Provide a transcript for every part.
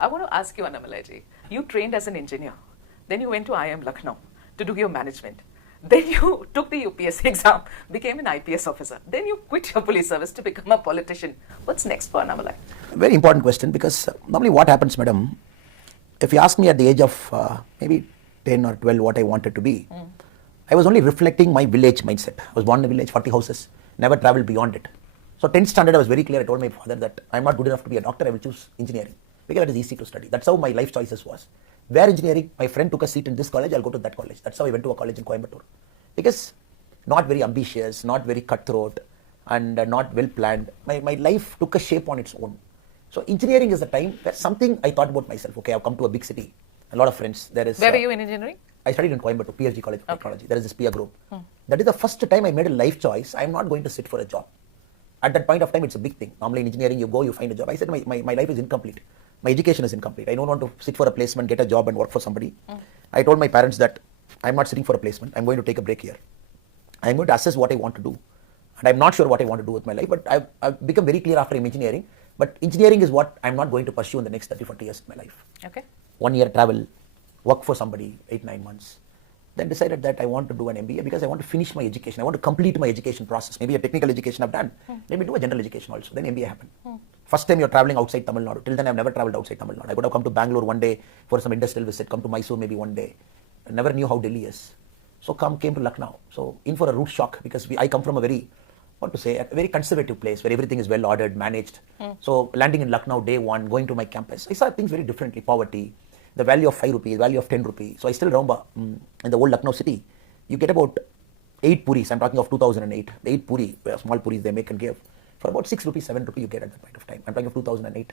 I want to ask you, Annamalai ji, you trained as an engineer, then you went to IIM Lucknow to do your management. Then you took the UPSC exam, became an IPS officer. Then you quit your police service to become a politician. What's next for Annamalai? Very important question, because normally what happens, madam, if you ask me at the age of maybe 10 or 12 what I wanted to be, I was only reflecting my village mindset. I was born in a village, 40 houses, never traveled beyond it. So 10th standard I was very clear. I told my father that I'm not good enough to be a doctor, I will choose engineering, because it is easy to study. That's how my life choices was. Where engineering? My friend took a seat in this college, I'll go to that college. That's how I went to a college in Coimbatore. Because not very ambitious, not very cutthroat, and not well planned. My life took a shape on its own. So engineering is the time where something I thought about myself. Okay, I've come to a big city, a lot of friends. There is. Where were you in engineering? I studied in Coimbatore, PhD College of Technology. There is this peer group. That is the first time I made a life choice. I'm not going to sit for a job. At that point of time, it's a big thing. Normally in engineering, you go, you find a job. I said, my life is incomplete. My education is incomplete. I don't want to sit for a placement, get a job and work for somebody. I told my parents that I'm not sitting for a placement. I'm going to take a break here. I'm going to assess what I want to do. And I'm not sure what I want to do with my life, but I've become very clear after engineering. But engineering is what I'm not going to pursue in the next 30, 40 years of my life. Okay. 1 year travel, work for somebody, 8, 9 months. Then decided that I want to do an MBA because I want to finish my education. I want to complete my education process. Maybe a technical education I've done. Maybe do a general education also. Then MBA happened. First time you're traveling outside Tamil Nadu. Till then I've never traveled outside Tamil Nadu. I could have come to Bangalore one day for some industrial visit, come to Mysore maybe one day. I never knew how Delhi is. So came to Lucknow. So in for a root shock, because I come from a very, a very conservative place where everything is well ordered, managed. So landing in Lucknow day one, going to my campus, I saw things very differently. Poverty, the value of 5 rupees, value of 10 rupees. So I still remember in the old Lucknow city, you get about 8 puris. I'm talking of 2008. The 8 puri, small puris they make and give. For about 6 rupees, 7 rupees you get at that point of time. I'm talking of 2008.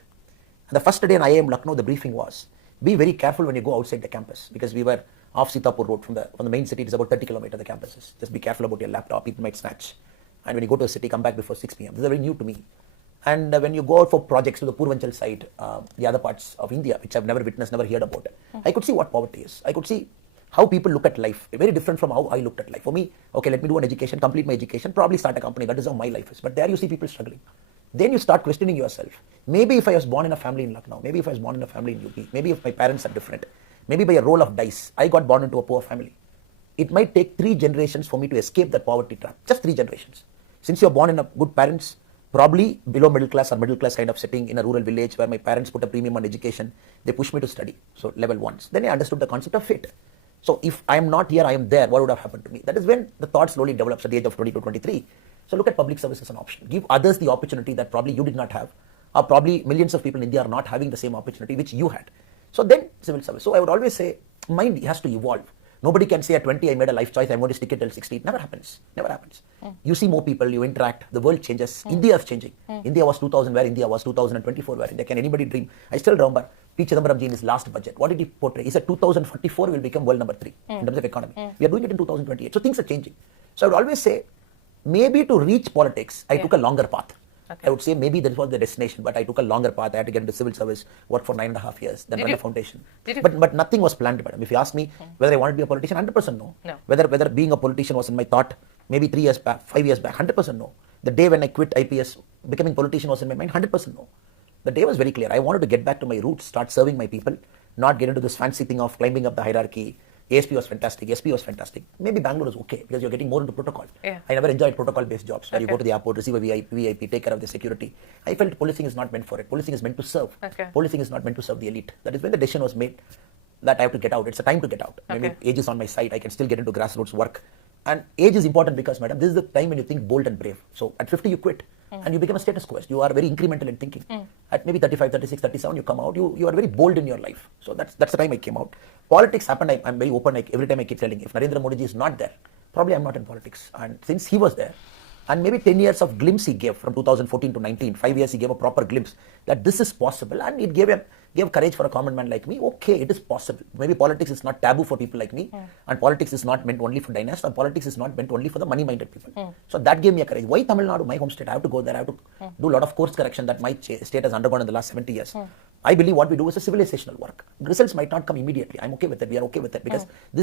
And the first day in IIM Lucknow, the briefing was, be very careful when you go outside the campus, because we were off Sitapur Road from the main city. It is about 30 kilometers, the campus is. Just be careful about your laptop, people might snatch. And when you go to a city, come back before 6 p.m. This is very new to me. And when you go out for projects to the Purvanchal side, the other parts of India, which I've never witnessed, never heard about, I could see what poverty is. I could see how people look at life, very different from how I looked at life. For me, okay, let me do an education, complete my education, probably start a company. That is how my life is. But there you see people struggling. Then you start questioning yourself. Maybe if I was born in a family in Lucknow, maybe if I was born in a family in UP, maybe if my parents are different, maybe by a roll of dice, I got born into a poor family. It might take 3 generations for me to escape that poverty trap. Just 3 generations. Since you're born in a good parents, probably below middle class or middle class kind of setting in a rural village where my parents put a premium on education, they pushed me to study. So level 1. Then I understood the concept of fate. So if I am not here, I am there, what would have happened to me? That is when the thought slowly develops at the age of 20 to 23. So look at public service as an option. Give others the opportunity that probably you did not have, or probably millions of people in India are not having the same opportunity which you had. So then civil service. So I would always say, mind has to evolve. Nobody can say at 20, I made a life choice, I'm going to stick it till 60. It never happens. Never happens. You see more people, you interact, the world changes. India is changing. India was 2000 where India was, 2024 where India. Can anybody dream? I still remember P. Chidambaram ji in his last budget. What did he portray? He said 2044 will become world number 3 in terms of economy. We are doing it in 2028. So things are changing. So I would always say, maybe to reach politics, I took a longer path. Okay. I would say maybe that was the destination, but I took a longer path. I had to get into civil service, work for 9.5 years, then run a foundation. But nothing was planned. Madam. If you ask me whether I wanted to be a politician, 100% no. Whether being a politician was in my thought, maybe 3 years back, 5 years back, 100% no. The day when I quit IPS, becoming politician was in my mind, 100% no. The day was very clear. I wanted to get back to my roots, start serving my people, not get into this fancy thing of climbing up the hierarchy. ASP was fantastic, SP was fantastic. Maybe Bangalore is okay because you're getting more into protocol. I never enjoyed protocol-based jobs where you go to the airport, receive a VIP, take care of the security. I felt policing is not meant for it. Policing is meant to serve. Policing is not meant to serve the elite. That is when the decision was made that I have to get out. It's a time to get out. Maybe age is on my side. I can still get into grassroots work. And age is important because, madam, this is the time when you think bold and brave. So at 50 you quit and you become a status quo. You are very incremental in thinking. At maybe 35, 36, 37 you come out, you are very bold in your life. So that's the time I came out. Politics happened, I'm very open, every time I keep telling, if Narendra Modi ji is not there, probably I'm not in politics. And since he was there, and maybe 10 years of glimpse he gave from 2014 to 19, 5 years he gave a proper glimpse that this is possible, and it gave courage for a common man like me. Okay, it is possible. Maybe politics is not taboo for people like me, and politics is not meant only for dynasts, and politics is not meant only for the money-minded people. So that gave me a courage. Why Tamil Nadu, my home state? I have to go there, I have to do a lot of course correction that my state has undergone in the last 70 years. I believe what we do is a civilizational work. The results might not come immediately. I'm okay with it. We are okay with it because this